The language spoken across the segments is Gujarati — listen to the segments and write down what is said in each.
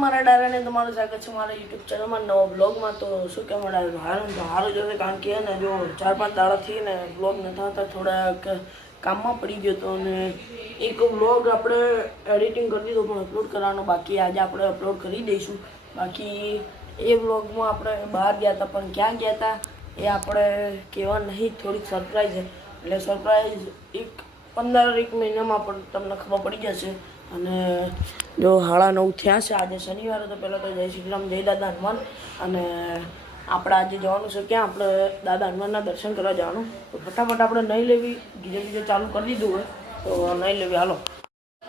મારા ડાયરાને તમારું સ્વાગત છે મારા યુટ્યુબ ચેનલમાં નવો બ્લોગમાં। તો શું કે મારા હારું જોશે કારણ કે ને જો 4-5 દાડાથી ને બ્લોગ નતા થતા, થોડાક કામમાં પડી ગયો હતો અને એક બ્લોગ આપણે એડિટિંગ કરી દીધો પણ અપલોડ કરવાનો બાકી, આજે આપણે અપલોડ કરી દઈશું। બાકી એ બ્લોગમાં આપણે બહાર ગયા હતા, પણ ક્યાં ગયા હતા એ આપણે કહેવા નહીં, થોડીક સરપ્રાઈઝ છે। એટલે સરપ્રાઈઝ 15 મહિનામાં પણ તમને ખબર પડી જશે। અને જો 9:30 થયા છે, આજે શનિવારે। તો પહેલાં તો જય શ્રી રામ, જય દાદા હનુમાન। અને આપણે આજે જવાનું છે ક્યાં, આપણે દાદા હનુમાનના દર્શન કરવા જવાનું। તો ફટાફટ આપણે નહીં લેવી, ગીજે ચાલુ કરી દીધું હોય તો નહીં લેવી, હાલો।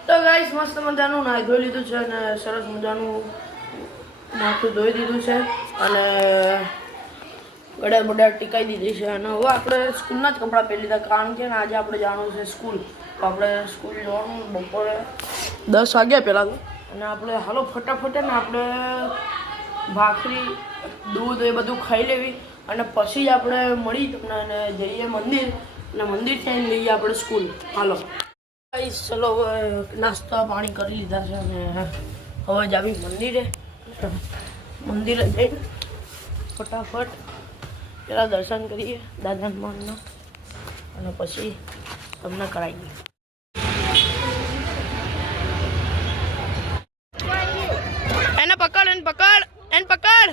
તો ગાઈસ મસ્ત મજાનું નાહી ધોઈ લીધું છે અને સરસ મજાનું માથું ધોઈ દીધું છે અને ગળા ટીકાઈ દીધી છે। અને હવે આપણે સ્કૂલના જ કપડાં પહેરી લીધા કારણ કે આજે આપણે જવાનું છે સ્કૂલ। તો આપણે સ્કૂલ જવાનું બપોરે 10 વાગ્યા પહેલાં તો, અને આપણે હાલો ફટાફટ ને આપણે ભાખરી દૂધ એ બધું ખાઈ લેવી અને પછી જ આપણે મળી તમને અને જઈએ મંદિર, અને મંદિરથી આવીને લઈએ આપણે સ્કૂલ। હાલો ચલો, નાસ્તા પાણી કરી લીધા છે અને હવે જ આવી મંદિરે જઈને ફટાફટ પહેલાં દર્શન કરીએ દાદા હનુમાનના અને પછી તમને કરાવીએ। એને પકડ, એને પકડ, એને પકડ।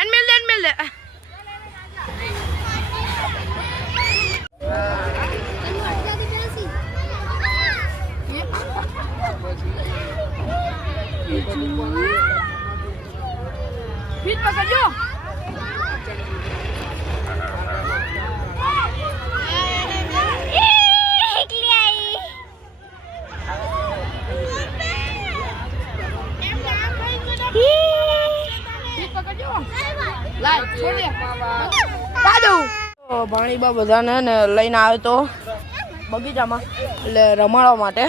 એન મિલ દે, એન મિલ દે। ફીટ પકડજો। ભાણીબા બધાને ને લઈને આવ્યો તો બગીચામાં, એટલે રમાડવા માટે।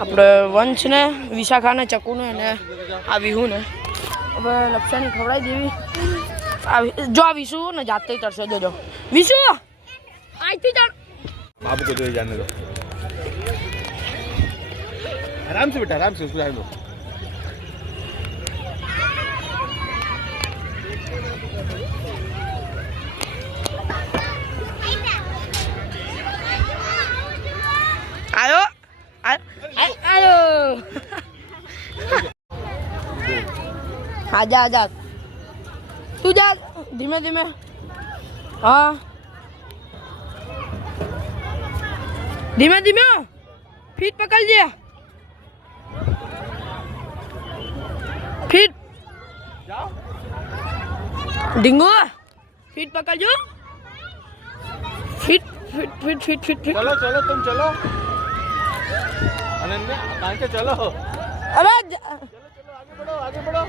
આપણે વંશ ને વિશાખા ને ચકુ ને આ વિહુ ને હવે લપસાની ખવડાવી દેવી। જો આ વિશુ ને જાતે તરશે, જોજો વિશુ આજથી ચાલ बाबू को तो जाने दो, आराम से बेटा, आराम से उसको जाने दो। आयो आयो आजा आजा, तू जा धीमे धीमे। हाँ धीमे धीमे, फीट पकड़ लिया, फीट डिंगो, फीट पकड़ जो, feet feet feet feet feet feet. चलो चलो तुम चलो अनन्या, कहाँ के चलो। अरे चलो चलो आगे बढ़ो, आगे बढ़ो,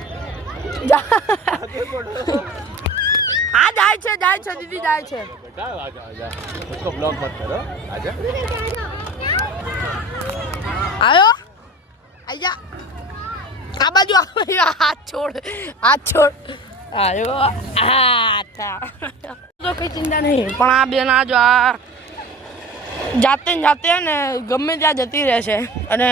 आगे बढ़ो। हाँ जाए छे दीदी जाए छे। बेटा आजा आजा, उसको ब्लॉक मत करो, आजा। आयो आजा, आ बाजू हाथ छोड़, हाथ छोड़। आयो तो कई चिंता नहीं, पण आ बेन आ जो आ जाते जाते ने गમે ત્યાં જતી રહેશે અને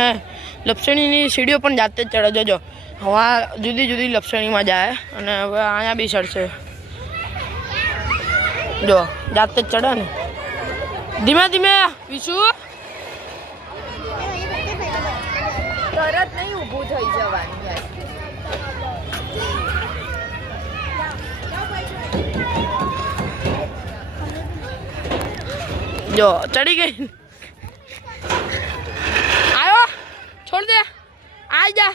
લપસણીની સીડીઓ પણ જાતે જ ચડે। જોજો હવા જુદી જુદી લપસણીમાં જાય અને હવે અહીંયા બી ચડશે, જો જાતે જ ચડે ને ધીમે ધીમે। વિશુ તરત નહીં ઊભું થઈ જવાનું યાર। जो चढ़ी गई, आयो छोड़ दे, आ जा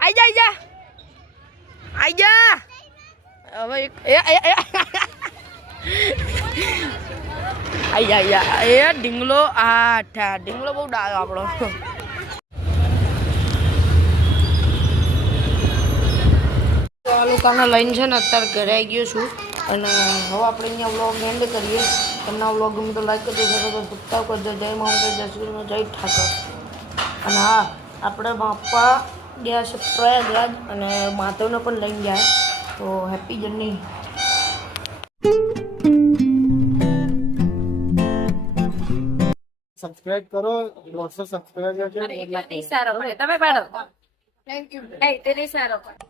आ जा आ जा आ जा। હવે એ ઢીંગલો આઠા, ઢીંગલો બહુ ડાયો આપણો। તો આ લોકોને લઈને છે ને અત્યારે ઘરે આવી ગયો છું અને હવે આપણે અહીંયા વ્લોગ એન્ડ કરીએ। તમને આ વ્લોગ ગમે તો લાઈક કરજો, સબસ્ક્રાઈબ કરજો। જય માઉન્ટેન, જય શ્રી, જય ઠાકર। અને હા, આપણે બાપા ગયા છે પ્રયાગરાજ અને માધવને પણ લઈને ગયા, તો હેપી જર્ની। સબસ્ક્રાઇબ કરો 100 સબસ્ક્રાઇબર છે અરે એટલે નહીં સારો પડે તમે પાડો થેન્ક યુ એ તે નહીં સારો પડે